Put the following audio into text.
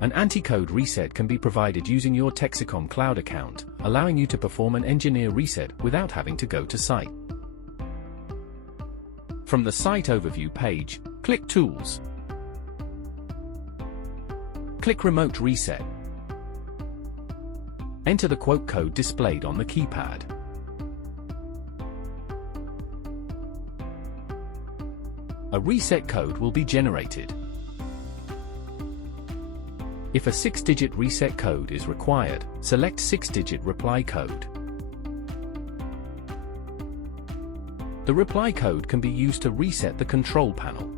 An anti-code reset can be provided using your Texecom Cloud account, allowing you to perform an engineer reset without having to go to site. From the Site Overview page, click Tools. Click Remote Reset. Enter the quote code displayed on the keypad. A reset code will be generated. If a 6-digit reset code is required, select 6-digit reply code. The reply code can be used to reset the control panel.